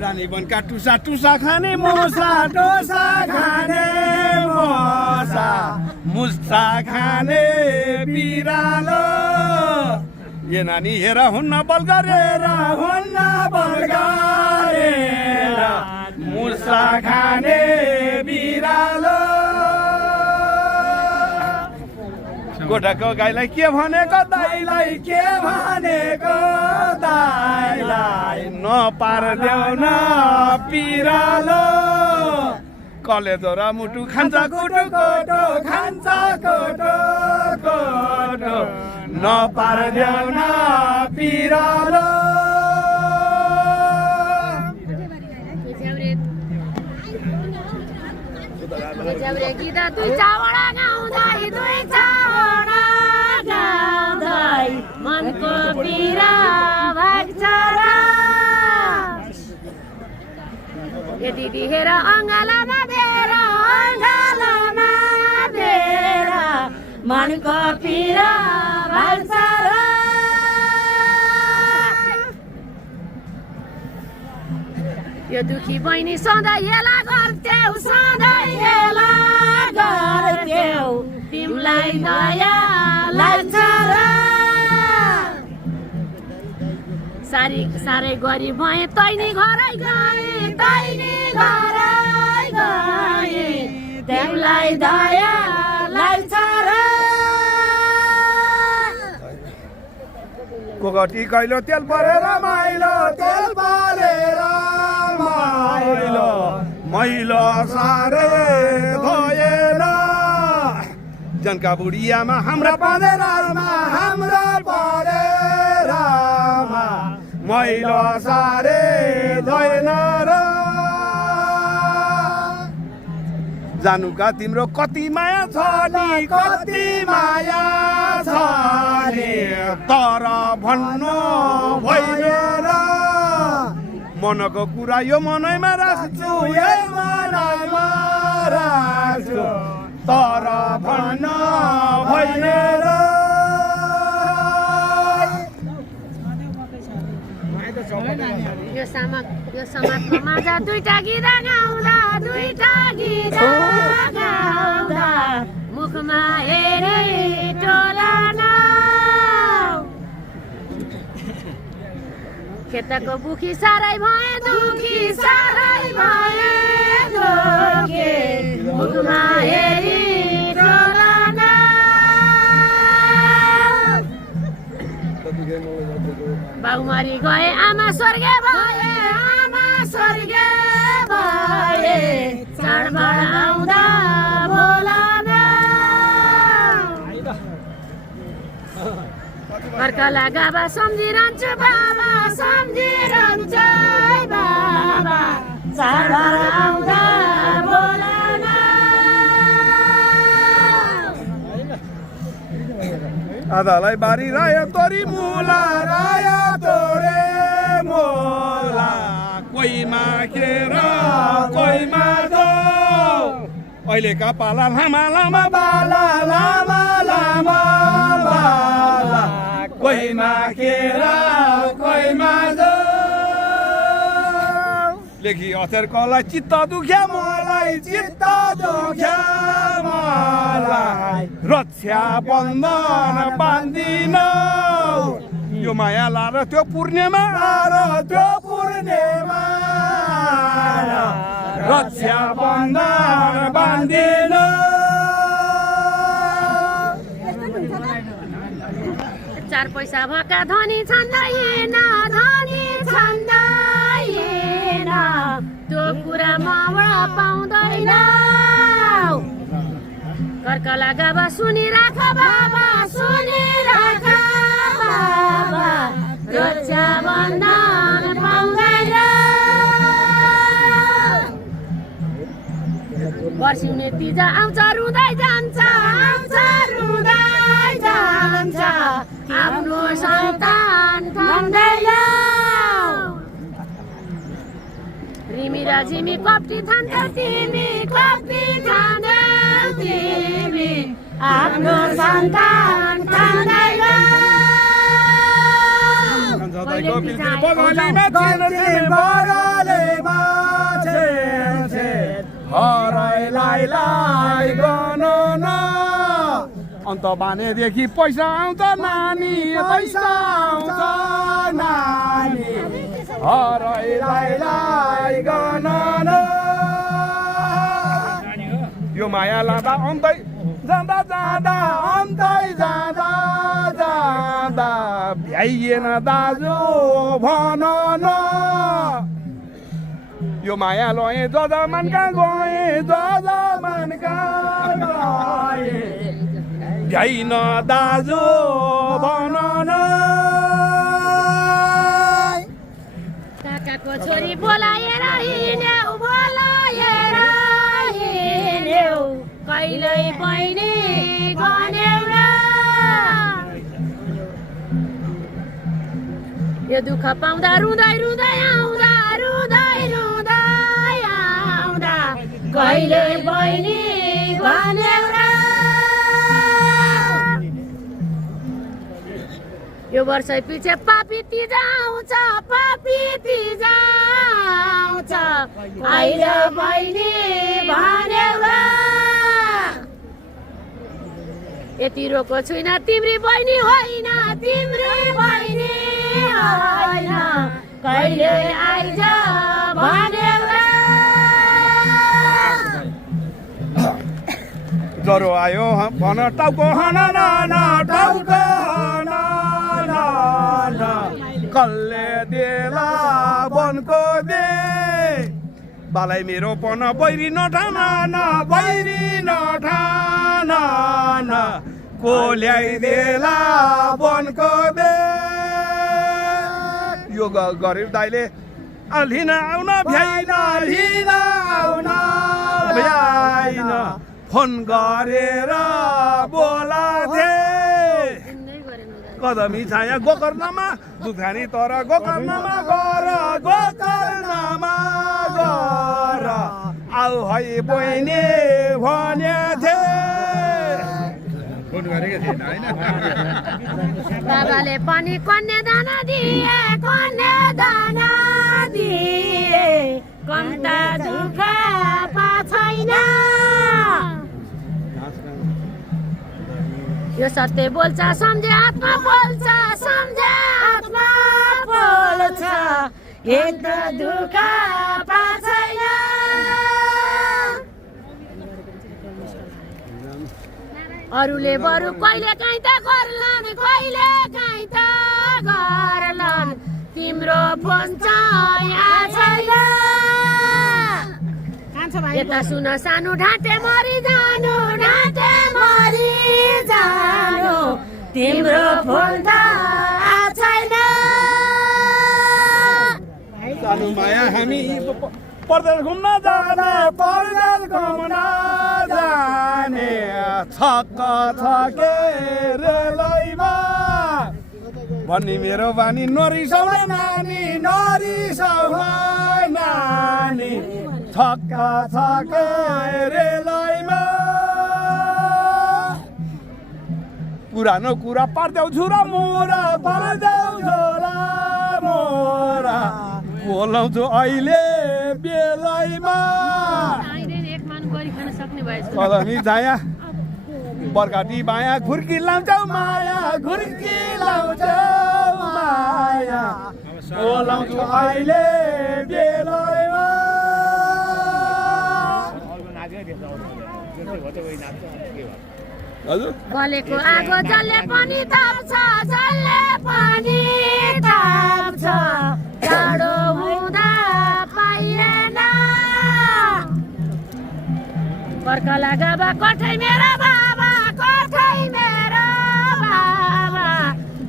रानी बनका टुसा टुसा खाने मुसा टुसा खाने मुसा मुसा खाने बिरालो ये नानी हेरा हुन्न बल गरेर हुन्न बल गरेर मुसा खाने बिरालो गोठाको गाईलाई के भनेको दाइलाई के भनेको दाइलाई नपार्देऊ न पिरालो कलेजो र मुटु खान्छ कुटु कोटो खान्छ कोटो कोटो नपार्देऊ न पिरालो जबरे गीत दुई चावडा गाउँदै दुई चावडा गाउँदै मनको पीडा भाग्छ र ए दिदी हेर अङ्गालामा बेर मनको पीडा भाग्छ र यो दुखी बहिनी सधैँ हेला गर्थ्यौ सधैँ हेला गर्थ्यौ तिमीलाई दया लाग्छ र साह्रै गरिब भएँ तैनी घरै गएँ तैनी घरै गएँ तिमीलाई दया लाग्छ र कोगटी कैलो तेल परेर माइलो तेल परेर मैलो सारे धोएन जनका बुढियामा हाम्रा परेरमा मैलो सारे धोएन र जानुका तिम्रो कति माया छ नि कति माया छ नि तर भन्नु भएन मनको कुरा यो मनैमा राख्छु यो मनैमा राख्छु तर भन्न भएन र यो समाजमा माझा दुईटा गीत गाउँदा मुखमा हेरे टोला खेतको बुखी साह्रै भए दुखी साह्रै भए दुखी मुखमा हेरी टोला बाउमारी गए आमा स्वर्गे भए चाडबाड आउँदा बोलान अर्काला गाबा सम्झिरहन्छु बाबा सम्झिरहन्छु बाबा चाडबाड आउँदा बोलान आधालाई बारी रायो तोरी मुला रायो तोरे मोला कोहीमा खेर कोहीमा दो अहिलेका पाला लामा लामा बाला लामा लामा बाला कोहीमा खेर कोहीमा दो लेखी अथेरकोलाई चित्त दुख्या मलाई चित्त दुख्या मलाई रक्षा बन्धन बाँधिन यो माया लाएर त्यो पूर्णिमा रक्षा बन्धन बाँधिन चार पैसा भएका धनी छन्दैन त्यो कुरा मबाट पाउँदैन कर्कला गाबा सुनिराख बाबा सुनिराख बाबा रक्षा बन्धन पाउँदैन वर्षिउने तिजा आउँछ रुँदै जान्छ आफ्नो सन्तान ठान्दैन रिमी र झिमी कप्टी ठान्छौ तिमी आफ्नो सन्तान ठान्दैन बगलीमा अन्त बानेदेखि पैसा आउँछ नानी पैसा आउँछ नानी हराइलाई गणन यो माया लाँदा अन्दै जाँदा जाँदा अन्दै जाँदा जाँदा भ्याइएन दाजु भन न यो माया लए जजमानका गए जजमानका गए भ्याइन दाजु भन न काकाको छोरी बोलाएर हिँड्यौ बोलाएर हिँड्यौ कहिल्यै बहिनी गन्यौ र यो दुःख पाउँदा रुँदै रुँदै आउँदा रुँदै रुँदै आउँदा कहिल्यै बहिनी गन्यौ र यो वर्ष पछि पापी तीज आउँछ अहिले बहिनी भन्यौ र यति रोको छुइनँ तिम्री बहिनी होइन तिम्री बहिनी होइन कहिले आइज भन्यौ र ज्वरो आयो भन टाउको हन न टाउको हन कल्ले देला बनको दे बालाई मेरो पन बैरी नठान बैरी नठान को ल्याइदेला बनको दे यो गरिब दाइले लिन आउन भ्याइन लिन आउन भ्याइन फोन गरेर बोलाथे कदमी छाया गोकर्णमा दुखानी तर गोकर्णमा गर गोकर्णमा गर आऊ है बहिनी भनेथे फोन गरेको थिएन हैन बाबाले पनि कन्यादान दिए कम्ता दुःख छैन यो सत्य बोल्छ सम्झे आत्मा बोल्छ एक दुःख छैन अरूले बरु कहिले काहीँ त गर्लान् तिम्रो फोन छैन यता सुन सानो ढाँटे मरि जानु तिम्रो फोन त छैन सानो माया हामी परदेश घुम्न जाने छके रेलैमा भन्ने मेरो बानी नरिसाउने नानी छक्का छके रेलैमा पुरानो कुरा पार्दैछु र मोरा बोलाउँछु अहिले बेलैमा कदमी छाया बर्खाटी माया घुर्की लाउँछौ माया बोलाउँछु अहिले बेलैमा हजुर बलेको आगो जसले पनि ताप्छ जाडो हुँदा पाइएन बर्खा लगाबा कठै मेरो बाबा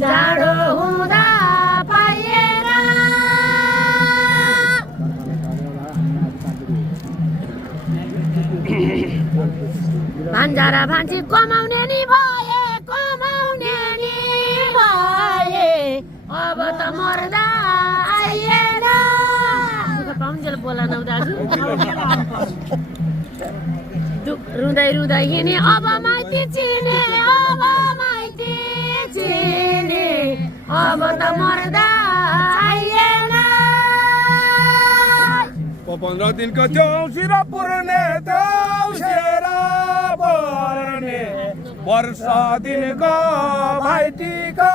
जाडो हुँदा पाइएन भान्जारा भान्जी कमाउने नि भए अब त मर्दा आइएन पाउन्जेल बोला नौ दाजु रुँदै रुँदै हिँडे अब माइती चिने अब त मर्दा आइएन 15 दिनको देउसी र पुर्ने देउसेरा पर्ने वर्ष दिनको भाइटिका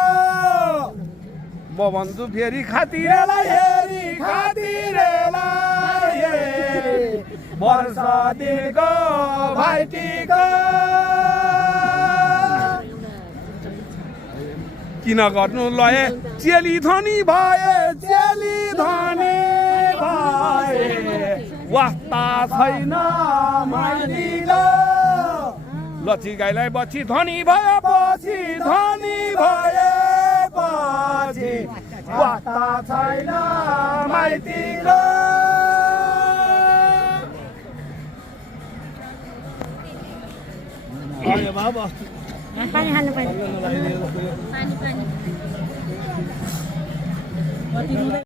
म भन्छु फेरि खातिरेलाई हेरी खातिरेलाई हेरी वर्ष दिनको भाइटिका किन गर्नु लए चेली धनी भए चेली धनी भए वास्ता छैन माइलीको लक्ष्मी गाईलाई पछि धनी भएपछि धनी भएपछि वास्ता छैन माइतीको पानी खानु पानी